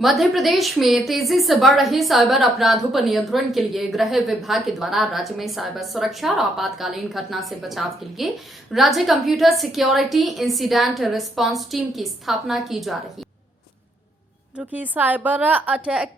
मध्य प्रदेश में तेजी से बढ़ रही साइबर अपराधों पर नियंत्रण के लिए गृह विभाग के द्वारा राज्य में साइबर सुरक्षा और आपातकालीन घटना से बचाव के लिए राज्य computer security incident response team की स्थापना की जा रही है, जो कि साइबर अटैक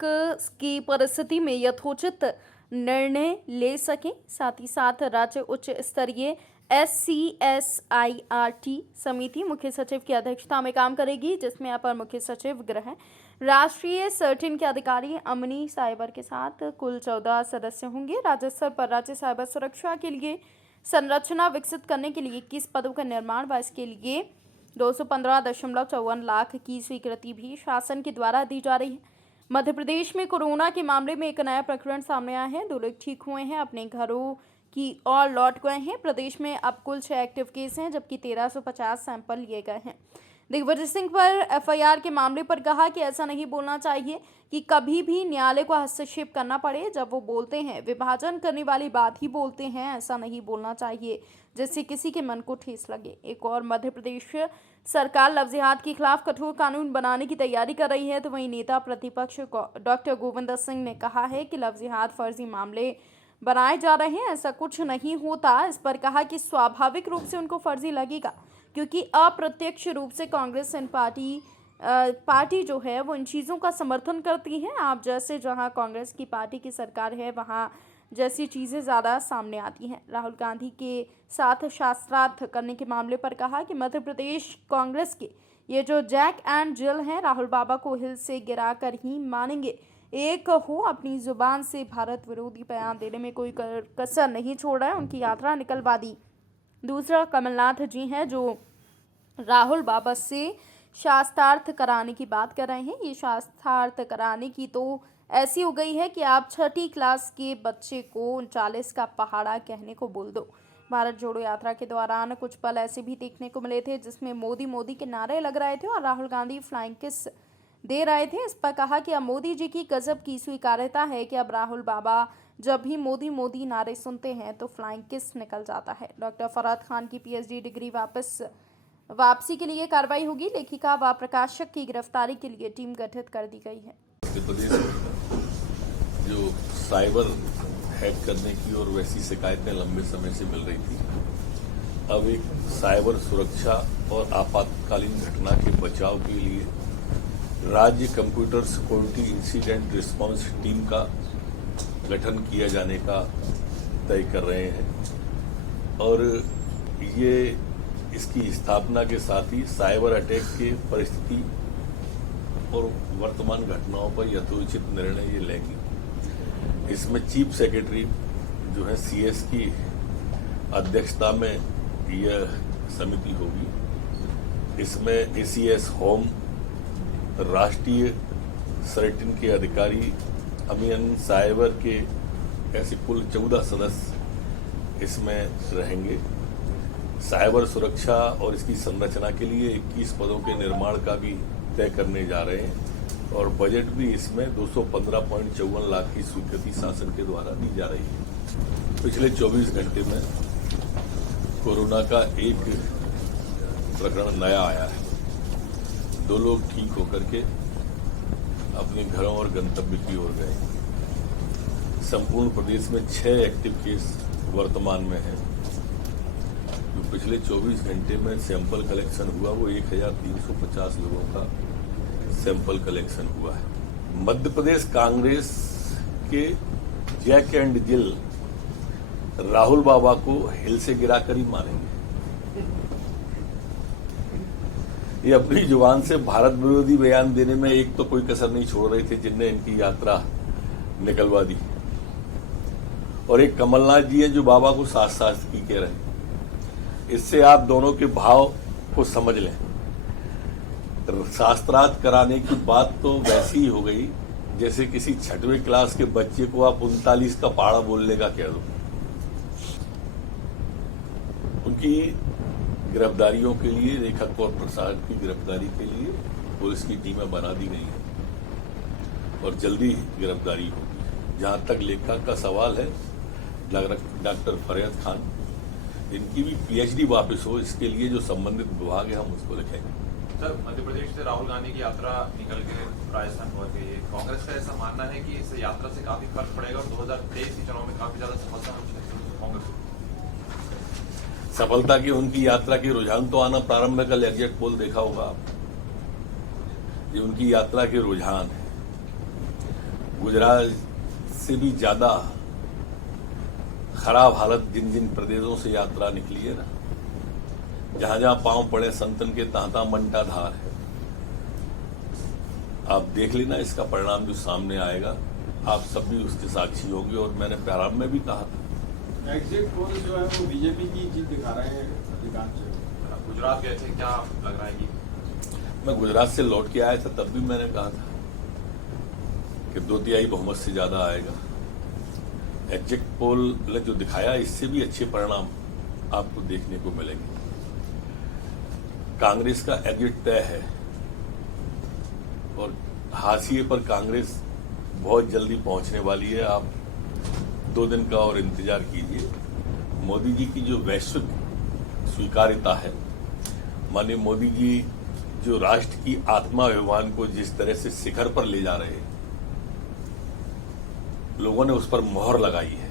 की परिस्थिति में यथोचित निर्णय ले सके। साथ ही साथ राज्य उच्च स्तरीय SCSIRT समिति मुख्य सचिव की अध्यक्षता में काम करेगी, जिसमें अपर मुख्य सचिव गृह, राष्ट्रीय सर्टिन के अधिकारी, अमनी साइबर के साथ कुल 14 सदस्य होंगे। राज्य स्तर पर राज्य साइबर सुरक्षा के लिए संरचना विकसित करने के लिए 21 पदों का निर्माण व इसके लिए 215.54 लाख की स्वीकृति भी शासन के द्वारा दी जा रही है। मध्य प्रदेश में कोरोना के मामले में एक नया प्रकरण सामने आया है। 2 लोग ठीक हुए हैं, अपने घरों की ओर लौट गए हैं। प्रदेश में अब कुल 6 एक्टिव केस हैं, जबकि 1350 सैंपल लिए गए हैं। दिग्विजय सिंह पर FIR के मामले पर कहा कि ऐसा नहीं बोलना चाहिए कि कभी भी न्यायालय को हस्तक्षेप करना पड़े। जब वो बोलते हैं विभाजन करने वाली बात ही बोलते हैं, ऐसा नहीं बोलना चाहिए जिससे किसी के मन को ठेस लगे। एक और मध्य प्रदेश सरकार लव जिहाद के खिलाफ कठोर कानून बनाने की तैयारी कर रही है, तो वहीं नेता प्रतिपक्ष डॉक्टर गोविंद सिंह ने कहा है कि लव जिहाद फर्जी मामले बनाए जा रहे हैं, ऐसा कुछ नहीं होता। इस पर कहा कि स्वाभाविक रूप से उनको फर्जी लगेगा, क्योंकि अप्रत्यक्ष रूप से कांग्रेस इन पार्टी जो है वो इन चीज़ों का समर्थन करती है। आप जैसे जहां कांग्रेस की पार्टी की सरकार है, वहां जैसी चीज़ें ज़्यादा सामने आती हैं। राहुल गांधी के साथ शास्त्रार्थ करने के मामले पर कहा कि मध्य प्रदेश कांग्रेस के ये जो जैक एंड जिल हैं, राहुल बाबा को हिल से गिरा कर ही मानेंगे। एक हो अपनी जुबान से भारत विरोधी बयान देने में कोई कसर नहीं छोड़ रहा है, उनकी यात्रा निकलवा दी। दूसरा कमलनाथ जी हैं, जो राहुल बाबा से शास्त्रार्थ कराने की बात कर रहे हैं। ये शास्त्रार्थ कराने की तो ऐसी हो गई है कि आप 6ठी क्लास के बच्चे को 39 का पहाड़ा कहने को बोल दो। भारत जोड़ो यात्रा के दौरान कुछ पल ऐसे भी देखने को मिले थे जिसमें मोदी मोदी के नारे लग रहे थे और राहुल गांधी फ्लाइंग किस दे रहे थे। इस पर कहा कि अब मोदी जी की गजब की स्वीकार्यता है कि अब राहुल बाबा जब भी मोदी मोदी नारे सुनते हैं तो फ्लाइंग किस निकल जाता है। डॉक्टर फरहाद खान की PhD डिग्री वापसी के लिए कार्रवाई होगी। लेखिका व प्रकाशक की गिरफ्तारी के लिए टीम गठित कर दी गई है। मध्य प्रदेश में जो साइबर हैक करने की और वैसी शिकायतें लंबे समय से मिल रही थी, अब एक साइबर सुरक्षा और आपातकालीन घटना के बचाव के लिए राज्य computer security incident response team का गठन किया जाने का तय कर रहे हैं और ये इसकी स्थापना के साथ ही साइबर अटैक के परिस्थिति और वर्तमान घटनाओं पर यथोचित निर्णय ये लेगी। इसमें चीफ सेक्रेटरी जो है CS की अध्यक्षता में यह समिति होगी। इसमें ACS होम, राष्ट्रीय सर्टिन के अधिकारी, अमीन साइबर के ऐसे कुल 14 सदस्य इसमें रहेंगे। साइबर सुरक्षा और इसकी संरचना के लिए 21 पदों के निर्माण का भी तय करने जा रहे हैं और बजट भी इसमें 215.54 लाख की स्वीकृति शासन के द्वारा दी जा रही है। पिछले 24 घंटे में कोरोना का एक प्रकरण नया आया है। 2 लोग ठीक होकर के अपने घरों और गंतव्य की ओर गए। संपूर्ण प्रदेश में 6 एक्टिव केस वर्तमान में हैं। जो पिछले 24 घंटे में सैंपल कलेक्शन हुआ वो 1350 लोगों का सैंपल कलेक्शन हुआ है। मध्य प्रदेश कांग्रेस के जैक एंड जिल राहुल बाबा को हिल से गिराकर ही मानेंगे। ये अपनी जुबान से भारत विरोधी बयान देने में एक तो कोई कसर नहीं छोड़ रहे थे, जिनने इनकी यात्रा निकलवा दी, और एक कमलनाथ जी हैं जो बाबा को शास्त्रार्थ कह रहे हैं। इससे आप दोनों के भाव को समझ लें। शास्त्रार्थ कराने की बात तो वैसी ही हो गई जैसे किसी 6वीं क्लास के बच्चे को आप 39 का पहाड़ा बोलने का कह दो। उनकी गिरफ्तारियों के लिए, रेखा कौर प्रसाद की गिरफ्तारी के लिए पुलिस की टीमें बना दी गई हैं और जल्दी गिरफ्तारी होगी। जहां तक लेखा का सवाल है, डॉक्टर फरहाद खान, इनकी भी PhD वापस हो, इसके लिए जो संबंधित विभाग है हम उसको लिखेंगे। सर, मध्य प्रदेश से राहुल गांधी की यात्रा निकल के राजस्थान पहुंच गई है। कांग्रेस का ऐसा मानना है कि इस यात्रा से काफी फर्क पड़ेगा और 2023 के चुनाव में काफी ज्यादा सफलता हो सकती है कांग्रेस को। सफलता की उनकी यात्रा के रुझान तो आना प्रारंभ है। कल एग्जिट पोल देखा होगा आप, ये उनकी यात्रा के रुझान है। गुजरात से भी ज्यादा खराब हालत जिन जिन प्रदेशों से यात्रा निकली है ना, जहां जहां पांव पड़े संतन के तहां मंटा धार है। आप देख लेना इसका परिणाम जो सामने आएगा, आप सब भी उसके साक्षी होंगे। और मैंने प्रारंभ में भी कहा था, एग्जिट पोल जो है वो बीजेपी की जीत दिखा रहे हैं अधिकांश। गुजरात गए थे, क्या लग रहा है कि मैं गुजरात से लौट के आया था, तब भी मैंने कहा था कि 2/3 बहुमत से ज्यादा आएगा। एग्जिट पोल ने जो दिखाया, इससे भी अच्छे परिणाम आपको देखने को मिलेंगे। कांग्रेस का एग्जिट तय है और हाशिए पर कांग्रेस बहुत जल्दी पहुंचने वाली है। आप 2 दिन का और इंतजार कीजिए। मोदी जी की जो वैश्विक स्वीकार्यता है, माननीय मोदी जी जो राष्ट्र की आत्मा अभिमान को जिस तरह से शिखर पर ले जा रहे हैं, लोगों ने उस पर मोहर लगाई है।